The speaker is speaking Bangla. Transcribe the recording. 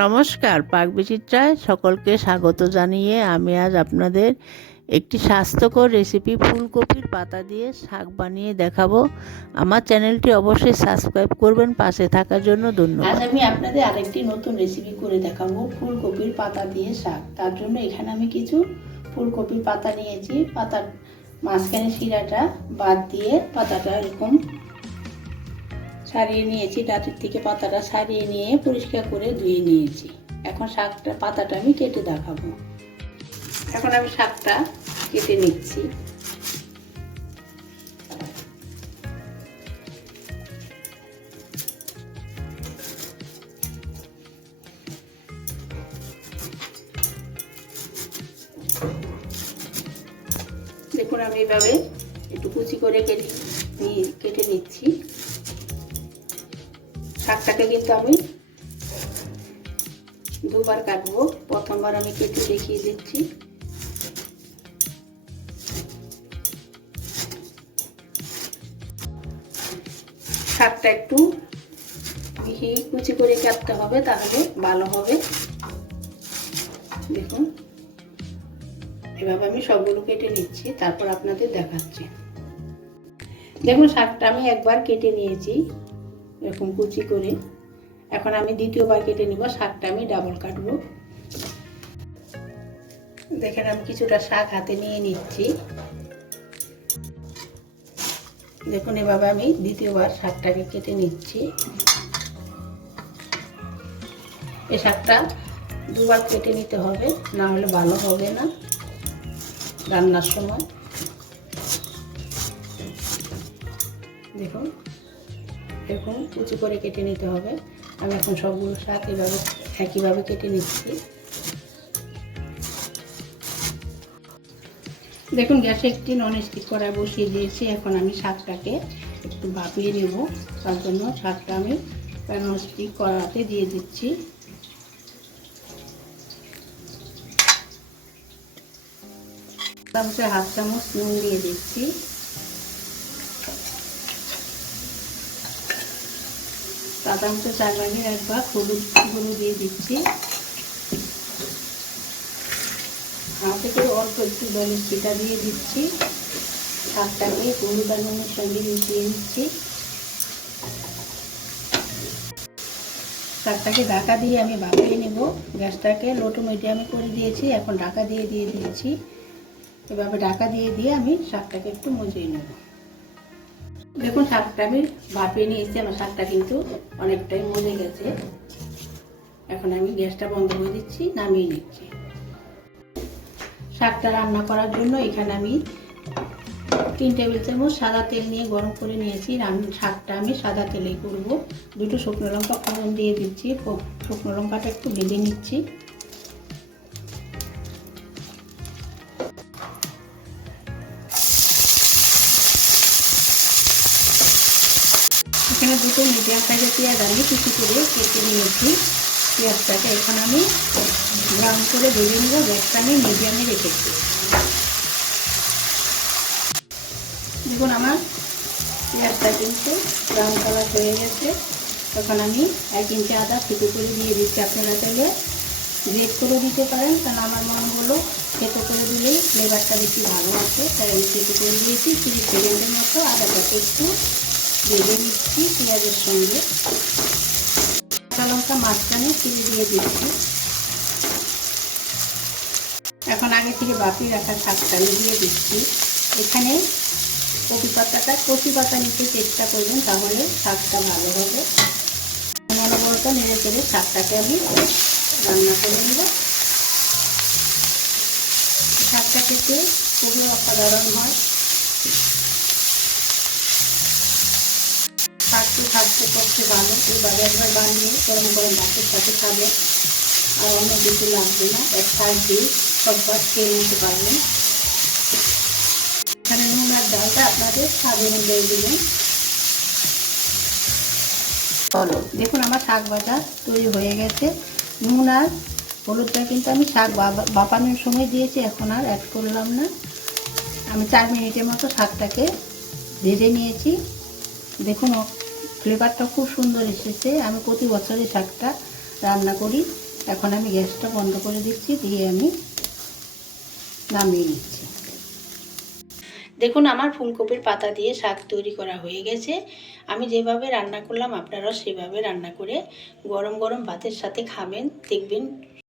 নমস্কার, পাক বিচিত্রায় সকলকে স্বাগত জানিয়ে আমি আজ আপনাদের একটি স্বাস্থ্যকর রেসিপি ফুলকপির পাতা দিয়ে শাক বানিয়ে দেখাবো। আমার চ্যানেলটি অবশ্যই সাবস্ক্রাইব করবেন, পাশে থাকার জন্য ধন্যবাদ। আজ আমি আপনাদের আরেকটি নতুন রেসিপি করে দেখাবো ফুলকপির পাতা দিয়ে শাক। তার জন্য এখানে আমি কিছু ফুলকপির পাতা নিয়েছি। পাতার মাঝখানে শিরাটা বাদ দিয়ে পাতাটা এরকম সারিয়ে নিয়েছি, ডাটির থেকে পাতাটা সারিয়ে নিয়ে পরিষ্কার করে ধুয়ে নিয়েছি। এখন শাকটা, পাতাটা আমি কেটে দেখাবো। এখন আমি শাকটা কেটে নিচ্ছি। দেখুন, আমি এভাবে একটু কুচি করে কেটে কেটে নিচ্ছি। শাকটাকে কিন্তু আমি দুবার কাটবো। প্রথমবার আমি কেটে দেখিয়ে দিচ্ছি। শাকটা একটু মিহি কুচি করে কাটতে হবে, তাহলে ভালো হবে। দেখুন, এভাবে আমি সবগুলো কেটে নিচ্ছি, তারপর আপনাদের দেখাচ্ছি। দেখুন, শাকটা আমি একবার কেটে নিয়েছি। এরকম কুচি করে। এখন আমি দ্বিতীয়বার কেটে নিব, শাকটা আমি ডাবল কাটবো। দেখেন আমি কিছুটা শাক হাতে নিয়ে নিচ্ছি। দেখুন, এভাবে আমি দ্বিতীয়বার শাকটাকে কেটে নিচ্ছি। এই শাকটা দুবার কেটে নিতে হবে, না হলে ভালো হবে না রান্নার সময়। দেখুন এরকম কুচি করে কেটে নিতে হবে। আমি এখন সবগুলো শাক এভাবে, একইভাবে কেটে নিচ্ছি। দেখুন, গ্যাসে একটি নন স্টিক কড়াই বসিয়ে দিয়েছি। এখন আমি শাকটাকে একটু ভাপিয়ে নেব। তার জন্য শাকটা আমি নন স্টিক কড়াতে দিয়ে দিচ্ছি। চামচে হাফ চামচ নুন দিয়ে দিচ্ছি। তা চামচে চার ভাগের এক ভাগ হলুদ গুঁড়ো দিয়ে দিচ্ছি। হাতে করে অল্প একটু জলের ছিটা দিয়ে দিচ্ছি। শাকটাকে হলুদ আর নুনের সঙ্গে মিশিয়ে নিচ্ছি। শাকটাকে ঢাকা দিয়ে আমি ভাপিয়ে নেব। গ্যাসটাকে লো টু মিডিয়ামে করে দিয়েছি, এখন ঢাকা দিয়ে দিয়ে দিয়েছি। এভাবে ঢাকা দিয়ে দিয়ে আমি শাকটাকে একটু মজিয়ে নেব। দেখুন, শাকটা আমি ভাপিয়ে নিয়েছি, আমার শাকটা কিন্তু অনেকটাই মজে গেছে। এখন আমি গ্যাসটা বন্ধ করে দিচ্ছি, নামিয়ে নিচ্ছি। শাকটা রান্না করার জন্য এখানে আমি তিন টেবিল চামচ সাদা তেল নিয়ে গরম করে নিয়েছি। শাকটা আমি সাদা তেলেই করব। দুটো শুকনো লঙ্কা ফোড়ন দিয়ে দিচ্ছি। শুকনো লঙ্কাটা একটু ভেজে নিচ্ছি। এখানে দুটো মিডিয়াম সাইজের পেঁয়াজ আমি কুচি করে কেটে নিয়েছি। পেঁয়াজটাকে এখন আমি ব্রাউন করে ভেজে নেব, গ্যাসটা আমি মিডিয়ামে রেখেছি দেখুন আমার পেঁয়াজটা কিন্তু ব্রাউন কালার হয়ে গেছে। তখন আমি এক ইঞ্চি আদা থেতো করে দিয়ে দিচ্ছি। আপনারা চাইলে গ্রেট করে দিতে পারেন, কারণ আমার মনে হলো থেতো করে দিলেই ফ্লেভারটা বেশি ভালো আছে তাই আমি থেতো করে দিয়েছি। তিরিশ সেকেন্ডের মতো আদাটাকে একটু ভেজে নিচ্ছি পেঁয়াজের সঙ্গে। কাঁচা লঙ্কা মাঝখানে চিড়ে দিয়ে দিচ্ছি। এখন আগে থেকে বাপি রাখা শাকটা দিয়ে দিচ্ছি। এখানে কপি পাতাটা, কপি পাতা নিতে চেষ্টা করবেন, তাহলে শাকটা ভালো হবে। অনবরত নেড়ে চেড়ে শাকটাকে আমি রান্না করে নেব। শাকটা খেতে খুবই অসাধারণ হয়। স্বাস্থ্য পক্ষে ভালো এবারে একবার বানিয়ে গরম গরম ভাতের সাথে খাবে। আর অন্য কিছু লাগবে না, এক সাইড দিয়ে সব কাজ খেয়ে নিতে পারবেন। এখানে নুন আর ডালটা আপনাদের স্বাদ অনুযায়ী দেবেন। দেখুন আমার শাক ভাজা তৈরি হয়ে গেছে। নুন আর হলুদটা কিন্তু আমি শাক বাপানোর সময় দিয়েছি, এখন আর অ্যাড করলাম না। আমি চার মিনিটের মতো শাকটাকে ভেজে নিয়েছি। দেখুন ফ্লেভারটা খুব সুন্দর এসেছে। আমি প্রতি বছরই শাকটা রান্না করি। এখন আমি গ্যাসটা বন্ধ করে দিচ্ছি, দিয়ে আমি নামিয়ে নিচ্ছি। দেখুন, আমার ফুলকপির পাতা দিয়ে শাক তৈরি করা হয়ে গেছে। আমি যেভাবে রান্না করলাম, আপনারাও সেভাবে রান্না করে গরম গরম ভাতের সাথে খাবেন, দেখবেন